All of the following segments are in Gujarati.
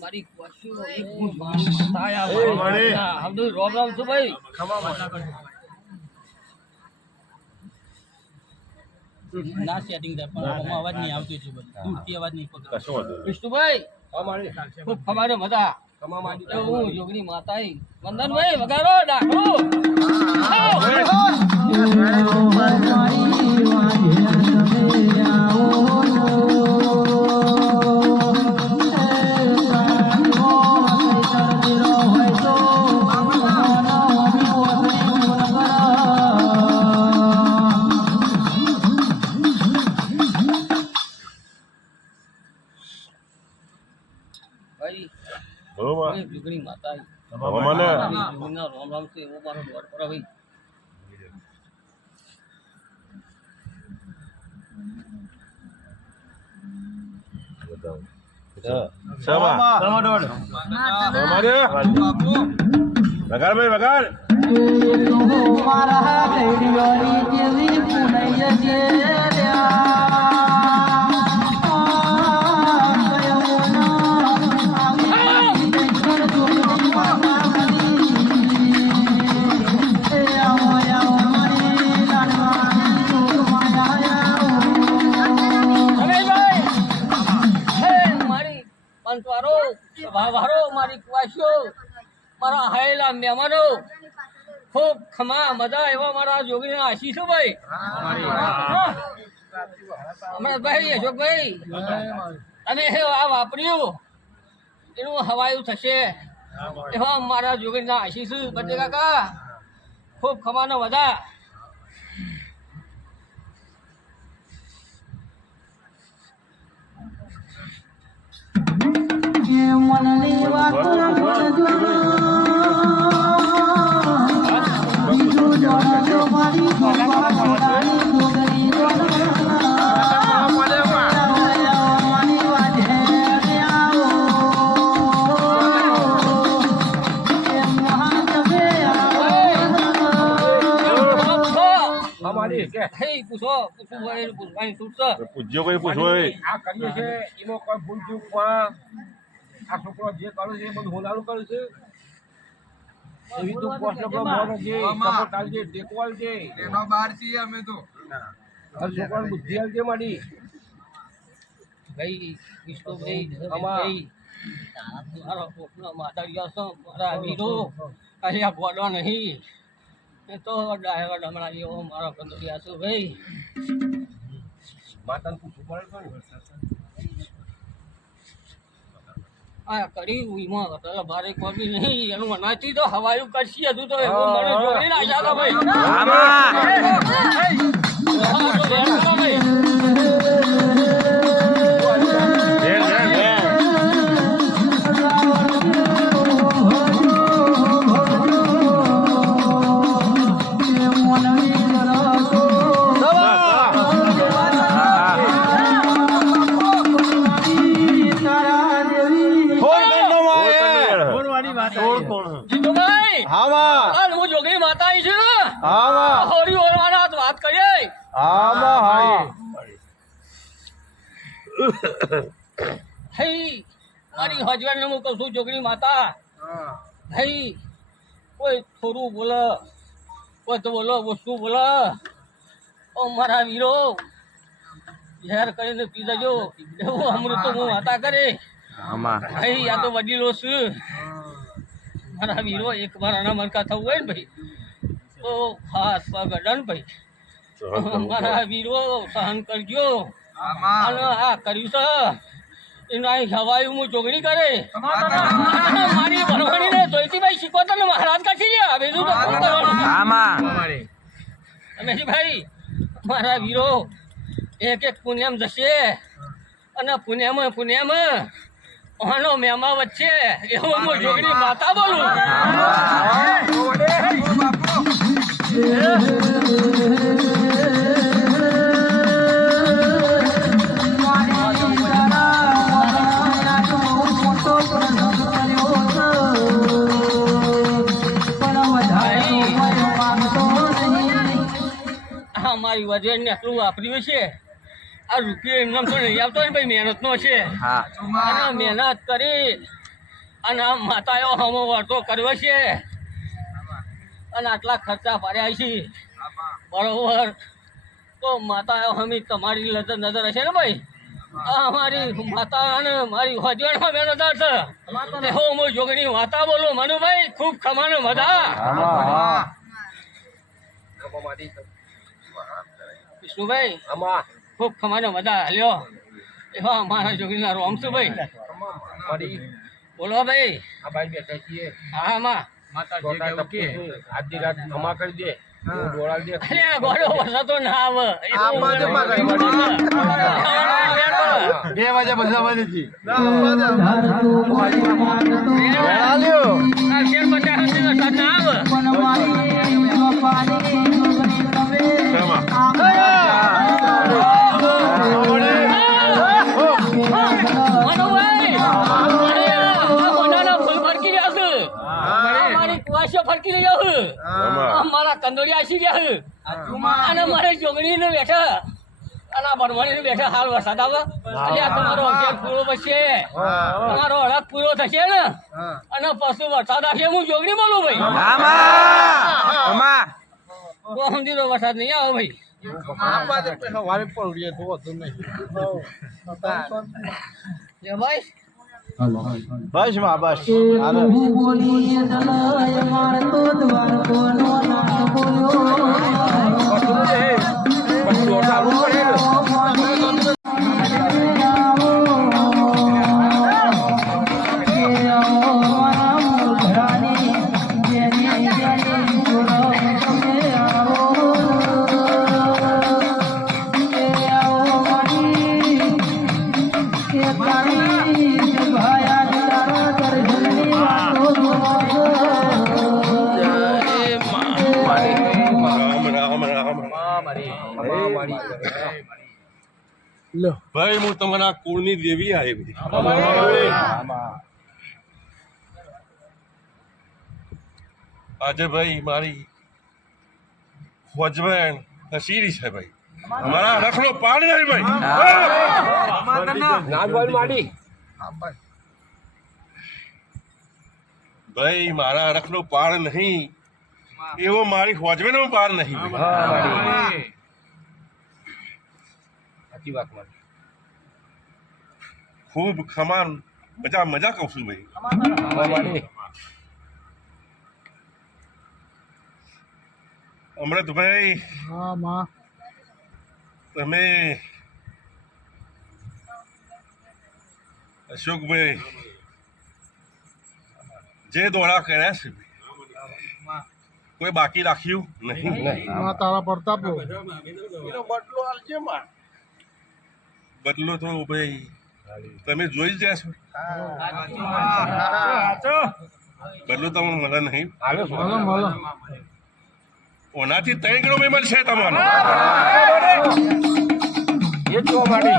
મારી કોશિયો એક ગુણ તાયા ભાઈ હમદુ રોમ રોમ છું ભાઈ ના સેટિંગ થાય પણ આમાં અવાજ નહીં આવતો છે ભાઈ દૂરથી અવાજ નહીં પકડતો કશો વાંધો વિષ્ણુભાઈ અમારી ખૂબ ખમારે મજા કમાવાની હું યોગની માતાઈ વંદનભાઈ વગાડો ડાકો जुगनी माता राम राम से वो मारो द्वार पर भाई sama dod sama dia bagar bhai bagar મારા રેડિયોની જેવી પુનૈય છે મારી કવાશો મારા હાયલા મહેમાનો ખૂબ ખમા મજા એવા મારા જોગીના આશીષો ભાઈ અમરભાઈ અશોકભાઈ તમે આ વાપર્યું એનું હવાયું થશે એવા મારા જોગીના આશીષ બધે કાકા ખૂબ ખમાનો વધા મનની વાતો બીજું જણાજો મારી પોતાની ડોગરી પૂછજો કોઈ પૂછો આ કરીએ છે એમાં કોઈ ભૂલ ચૂકમાં આ છોકરો જે કરે છે એ બધું હોલાલું કરે છે એવી તો પોસ્ટનો મોનો જે સપોર્ટ આલજે ટેકવાલ છે એનો બહાર છીએ અમે તો હર છોકરાની બુદ્ધિ આલજે માડી ભાઈ વિષ્ણુભાઈ ભાઈ મારો પોપનો માતાડિયા છો મારા વીરો અહીંયા ગોડો નહીં એ તો ડાયવર હમણાં એવો મારો કંદોડિયા છું ભાઈ માતાને પૂછવું પડે આ કરી ઉઈમાં હતા ભારે કોબી નહીં એનું અનાજથી તો હવાયું કરશી હતું તો એવું મને જોડી નાખ્યા હતા ભાઈ મારી હજવાને હું કહું છું જોગણી માતા ભાઈ કોઈ થોડું બોલે કોઈ તો બોલો વસ્તુ બોલે ઓ મારા વીરો ઝેર કરીને પી જજો એવું અમૃત તો હું હતા કરે ભાઈ આ તો વડીલો છું મારા વીરો એક મારાના મરકા થવું હોય ને ભાઈ તો હાથ પગ અડન ભાઈ મારા વીરો સહન કરજો અને આ કર્યું છે એના હવાયું હું જોગણી કરે મારી ભરવાણી ને જોઈતીભાઈ શીખવતો ને મહારાજ કાઢી લે બીજું તો શું કરવાનું ભાઈ મારા વીરો એક એક પુણ્યમ જશે અને પુણ્યમાં ઓનો મેમા વચ્ચે એવો હું જોગણી માતા બોલું. મારી વજન ને આટલું વાપર્યું છે. આ રૂપિયો એમને તો નહીં આવતો ને ભાઈ, મહેનત નો છે. અને મહેનત કરી અને આ માતાઓ હમો વર્તો કર્યો છે અને આટલા ખર્ચા પાડ્યા છે બરોબર. તો માતાઓ હમી તમારી નજર હશે ને ભાઈ. આ અમારી માતા અને મારી વજનમાં મહેનત છે. એવો હું જોગણી માતા બોલું મનુભાઈ. ખૂબ ખમાનો મજા. વિષ્ણુભાઈ ખૂબ ખમાનો મજા હાલ્યો. એવા અમારા જોગીના રોમસુભાઈ. બોલો ભાઈ. હા માં આજની રાત ખમા કરી દે. ગોળો વરસાદ ના આવે. 2 વાગે બધા વાગે ફરકી લઈ આવું. મારા કંદોરી આસી ગયા અને મારે જોગણી ને બેઠા અને બરમણી ને બેઠા. હાલ વરસાદ આવે એટલે તમારો અભ્યાસ પૂરો પડશે. તમારો હળક પૂરો થશે ને અને પશુ વરસાદ આવશે. હું જોગણી બોલું ભાઈ. સમજી લો વરસાદ નહીં આવે ભાઈ. ભાઈ બસ માં બસ બોલીએ દલાય મારતો દ્વાર કોનો ના ભાઈ હું તમારા કુળની દેવી આવી. આજે ભાઈ મારી વજવેણ હસીરી છે ભાઈ. મારા રખડો પાડ નહીં ભાઈ. ભાઈ મારા રખડો પાડ નહીં એવો મારી વજવેણનો પાર નહીં ભાઈ. ખૂબ ખમાન મજા કહું છું ભાઈ. અમૃતભાઈ તમે અશોકભાઈ જે દોડા કર્યા છે કોઈ બાકી રાખ્યું નહીં. તારા પ્રતાપ બદલો તો ભાઈ તમે જોઈ જ જશો. બદલો તમને મળે નહીં. ઓનાથી 3 ગણો ભાઈ મળશે તમારો. એ જોવા માટે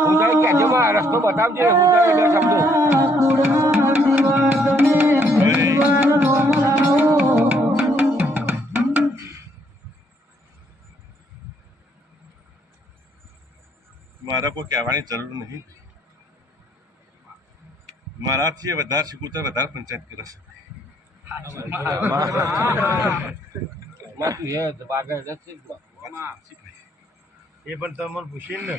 હું જાય કહેજો માં રસ્તો બતાવજે હું જાય બે શબ્દો મારે કોઈ કહેવાની જરૂર નહીં મારાથી વધારે શીખવું વધારે પંચાયત કરે છે માં તું હે બાગર નથી એ પણ તમને પૂછીને ને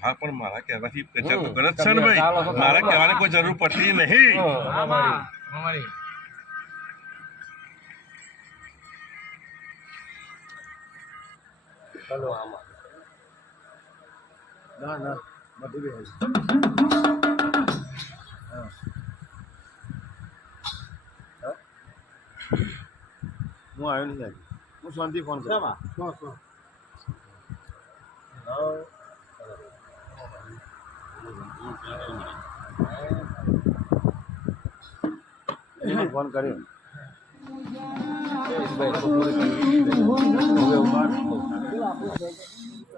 હા પણ મારા કહેવાથી પંચાયત તો કરે જ છે ને ભાઈ મારા કહેવાની કોઈ જરૂર પડતી નહીં ચલો આમાં ના ના બધું બી હોય. હું આવ્યો નથી આજે. હું શાંતિ ફોન કરું એને ફોન કર્યો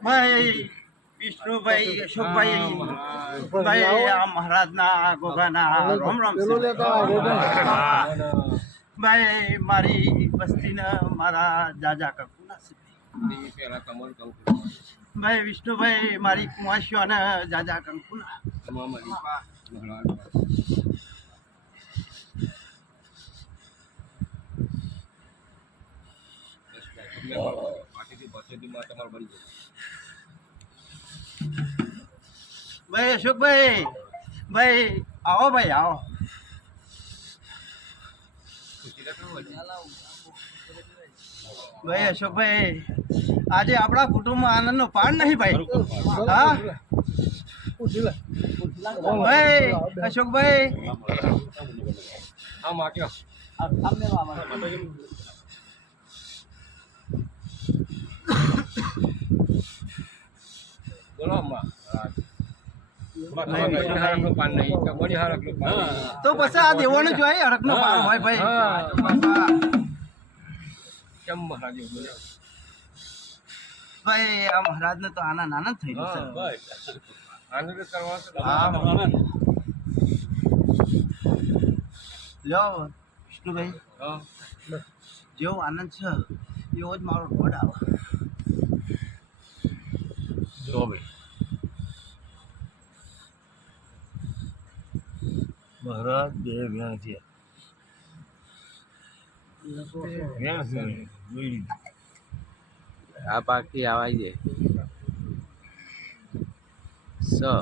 ભાઈ વિષ્ણુભાઈ અશોકભાઈ ભાઈ આ મહારાજના ગોગાના રામ રામ છે. ભાઈ મારી વસ્તીના મારા જાજા કંકુના છે પેલા કમળ કહું ભાઈ વિષ્ણુભાઈ મારી કુંવાસીઓના જાજા કંકુના ભાઈ અશોકભાઈ ભાઈ આવો ભાઈ આવો ભાઈ અશોકભાઈ આજે આપણા કુટુંબમાં આનંદનો પાર નહીં ભાઈ હા ભાઈ અશોકભાઈ હા માગ્યો બોલો અમ્મા પાન નહીં બની હરકનું પાન તો પછી આ દેવાનું જોઈએ હરકનો પાર હોય ભાઈ કેમ મહારાજ બોલે ભાઈ આ મહારાજને તો આનંદ આનંદ થઈ ગયો છે આનંદ કરવા હા લ્યો વિષ્ણુભાઈ હા જેવો આનંદ છે એવો જ મારો રોડ આવે જો ભાઈ મહારાજ બે વ્યાણ થયા વ્યાણ છે જોઈ આ પાકી આવાઈ જાય ચલો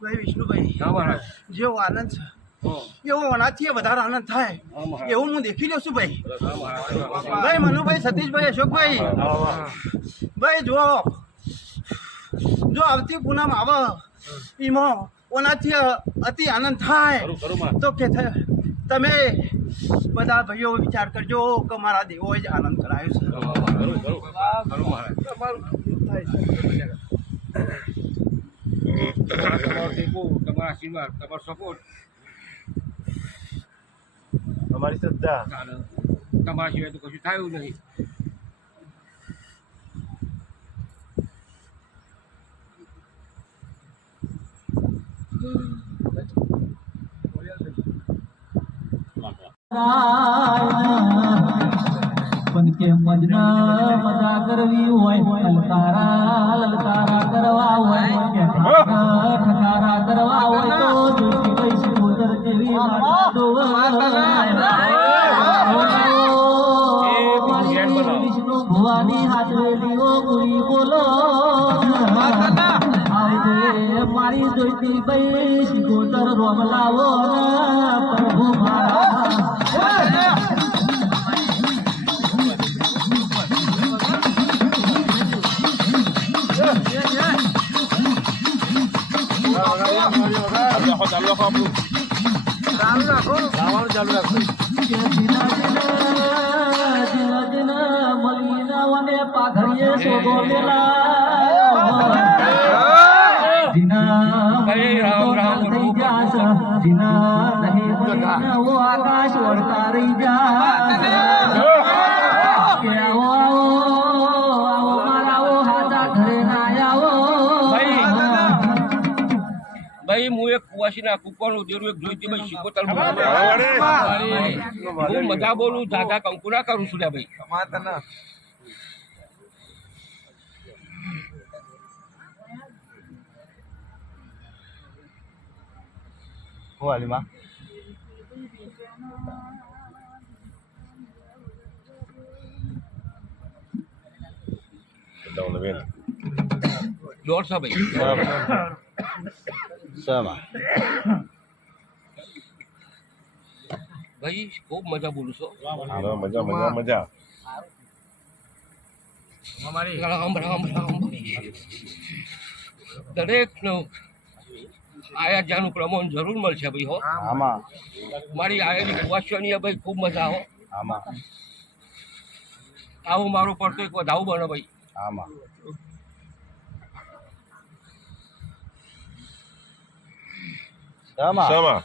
ભાઈ વિષ્ણુભાઈ હા મહારાજ જેવો આનંદ છે એવો આનાથી વધારે આનંદ થાય એવું હું દેખી લઉં છું ભાઈ ભાઈ મનુભાઈ સતીશભાઈ અશોકભાઈ ભાઈ જો આવતી પૂનમ આવે એમાં ઓનાથી અતિ આનંદ થાય તો કે તમે બધા ભાઈઓ વિચાર કરજો કે મારા દેવોએ જ આનંદ કરાયો છે તમારા આશીર્વાદ તમારો સપોર્ટ અમારી શ્રદ્ધા તમારા સિવાય તો કશું થયું નહીં પણ કે મજા કરવી હોય લલકારા લલકારા કરવા હોય કે ઠકારા કરવા હોય તો જોઈતી પૈસી ગોદર જેવી વિષ્ણુ ભુવાની હાથવેલીઓ ગુરી બોલો આવજે મારી જોઈતી પૈસી ગોદર રોમ લાવો પ્રભુ મારા ચાલુ રાખો મલીનાઓને પાઘડીએ શોધો મેલા રામ રામ થઈ ગયા આકાશ વળતા રહી જાય આવો આવો આવો મારા આવો હાથા ઘરે ના આવો ભાઈ હું એક કુવાસીના કુકવાનું દેરું એક જોઈતી ભાઈ શીખોતર હું મજા બોલું જાગા કંકુરા કરું છું લે ભાઈ હું હાલીમાં દોઢસો ભાઈ શેમાં ભાઈ ખૂબ મજા બોલું છો મજા મજા મજા રામ રામ રામ દરેકનો આયા જ્યાંનું પ્રમાણ જરૂર મળશે ભાઈ હો આમાં મારી આયેલી કુવાસીઓની ભાઈ ખૂબ મજા હો આમાં આવું મારું પડતો એક વધાવું બને ભાઈ આમાં શેમાં શામાં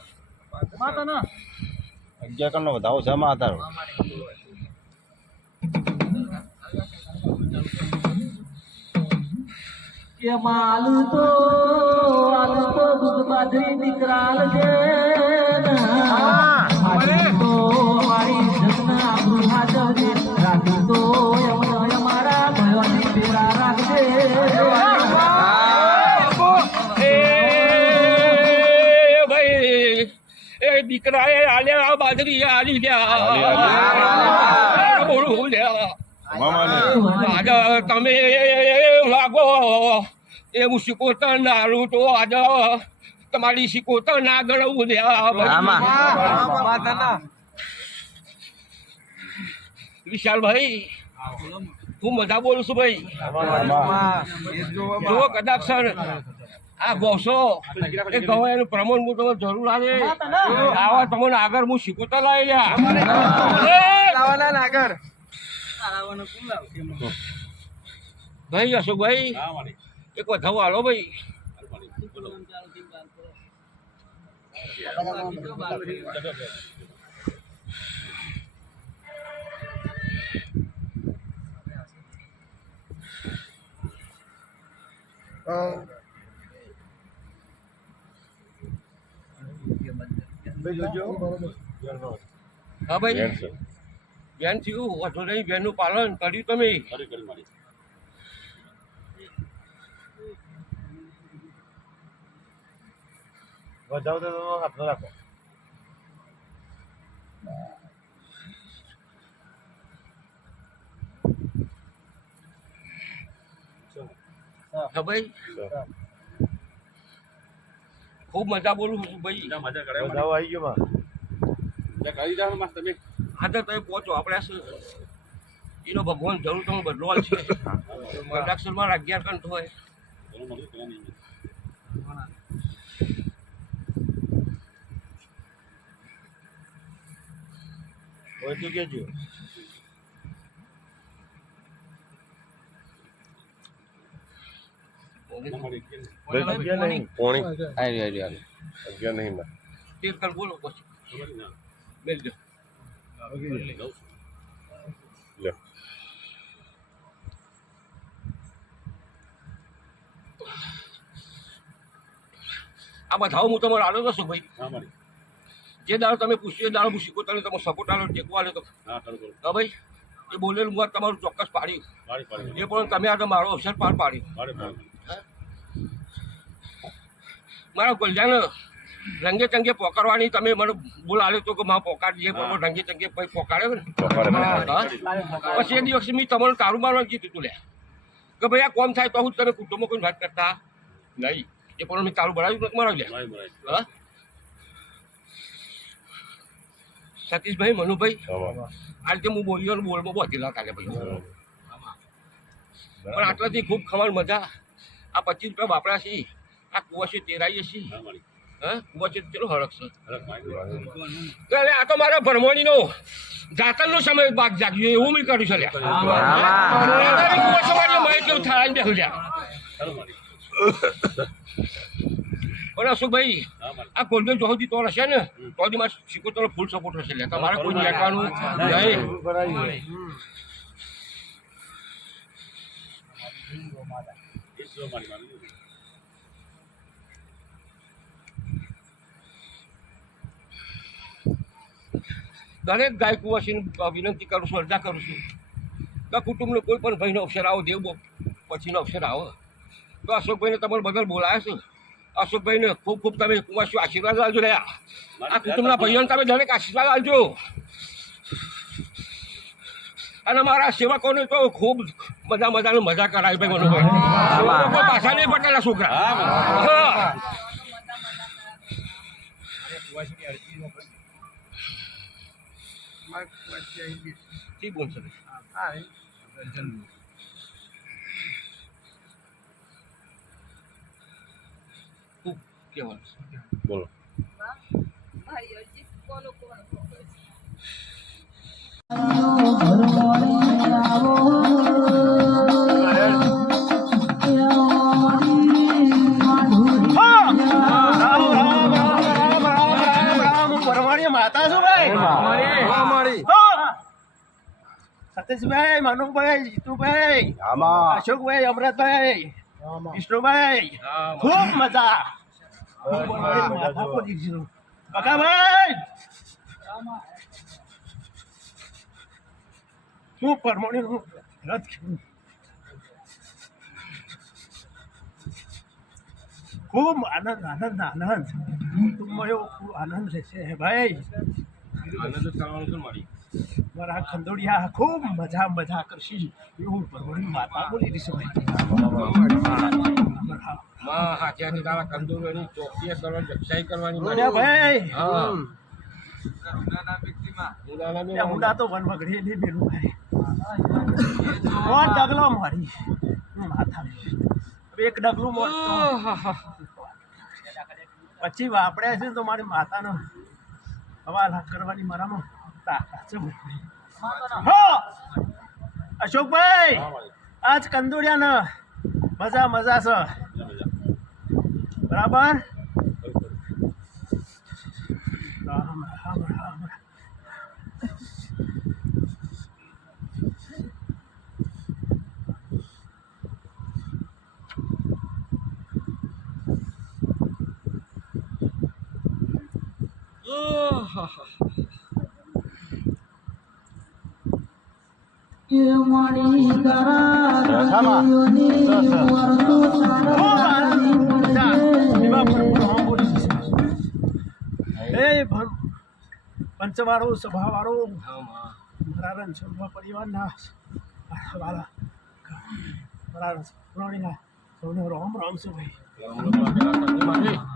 11 કણનો વધાવો શેમાં તારો કે માલ તો દૂધ બાજરી નીકળાલ છે તો મારી જગના આબરૂ હાજર રાખી તો એમને અમારા ભયોની પેરા રાખજે એ ભાઈ એ દીકરાએ આલ્યા બાજરી આલી ગયા બોલું લ્યા આજે તમે લાગો એ હું શીખોતર નારું તો આજે તમારી શીખોતર ના ગણવું વિશાલભાઈ હું મજા બોલું છું ભાઈ જો કદાચ સર આ ગોસો એ ગવાયનું પ્રમાણ હું તમને જરૂર આવે આવા તમને આગળ હું શીખોતર લાવી લ્યા ભાઈ અશોકભાઈ એક વધાવો હાલો ભાઈ હા ભાઈ બેન થયું વધુ નહીં બેનનું પાલન કર્યું તમે વધાવો તો હાથનો રાખો હા ભાઈ ખૂબ મજા બોલું છું ભાઈ વધાવો આવી ગયો માં આગળ તમે પહોંચો આપણે એનો ભગવાન જરૂર તમે બદલવા છે કડાક્ષરમાં 11 કંઠ હોય હોય તો કેજો પોણી આરી 11 નહીં માં 13 કંઠ બોલો પછી મેલજો લે આ બધાઓ હું તમારો આલો દઉં ભાઈ જે દાડો તમે પૂછ્યું એ દાડો હું શીખો તમે સપોર્ટ આલો ટેકો આલો તો હા ભાઈ એ બોલેલું વાત તમારું ચોક્કસ પાડ્યું એ પણ તમે આજે મારો અવસર પાર પાડ્યું મારા કલ્યાણ રંગે ચંગે પોકારવાની તમે મને બોલાવ્યો તો કે માં પોકારજે પણ રંગે ચંગે ભાઈ પોકાર્યો ને પછી એ દિવસે મેં તમને તારું મારવાનું કીધું તું લે કે ભાઈ આ કોમ થાય તો હું તમે કુટુંબમાં કોઈ વાત કરતા નહીં એ પણ મેં તારું બનાવ્યું મારાવી લે હા સતીશભાઈ મનુભાઈ આજે હું બોલ્યો બોલમાં બોધેલા કાલે ભાઈ પણ આટલાથી ખૂબ ખબર મજા આ 25 રૂપિયા વાપરા છે આ કુવાસી તેરાઈએ છીએ હા કુવાસી ચલો હરક છે એટલે આ તો મારા ભરમણીનો જાતરનો સમય બાદ જાગ્યો એવું મેં કર્યું છે કુવાસી મારી કેવું થાય બેહું લ્યા પણ અશોકભાઈ આ ગોલ્ડન જોહજી તો હશે ને તો મારે સિકોતરનો ફૂલ સપોર્ટ હશે લે તમારે કોઈ લેવાનું નહીં દરેક ગાયકુવાસીને વિનંતી કરું છું અરજા કરું છું કે કુટુંબનો કોઈ પણ ભાઈનો અવસર આવો દેવ પછીનો અવસર આવો તો અશોકભાઈને તમારે બદલ બોલાયા છે અશોકભાઈને ખૂબ ખૂબ તમે કુવાસીઓ આશીર્વાદ આપજો રહ્યા આ કુટુંબના ભાઈઓને તમે દરેક આશીર્વાદ આપજો અને મારા સેવકોને તો ખૂબ મજાની મજા કરાવી ભાઈ મનોભાઈ પાછા નહીં પટેલા છોકરા ઠીક બોલશે કેવાનું બોલો માતા છું ભાઈ સતીશભાઈ મનુભાઈ જીતુભાઈ અશોકભાઈ અમૃતભાઈ વિષ્ણુભાઈ ખૂબ મજા બકાભાઈ શું પરમાણુ રદ ખૂબ આનંદ આનંદ આનંદ મળ્યો ખૂબ આનંદ રહેશે ભાઈ આનંદ કરવાનું છે મારી મારા ખંડોળિયા ખૂબ મજા કરશી એવું પરવડી માતા બોલી દઈશું માં હાથિયાની તારા કંદોરોની ચોકીએ કરવાની રક્ષાઈ કરવાની ભાઈ હા હુડા તો વન વગડે નહીં બેનું ભાઈ મોત ડગલો મારી માથા એક ડગલું મોત પછી વાપડ્યા છે તો મારી માતાનો હવાલા કરવાની મારામાં તાકાત છે અશોકભાઈ આજ કંદોડિયાનો મજા છે બરાબર રામ રામ રામ પંચવાળો સભાવાળો મારા રણછોડવા પરિવારના વાલા મારા સૌને રામ રામ છે ભાઈ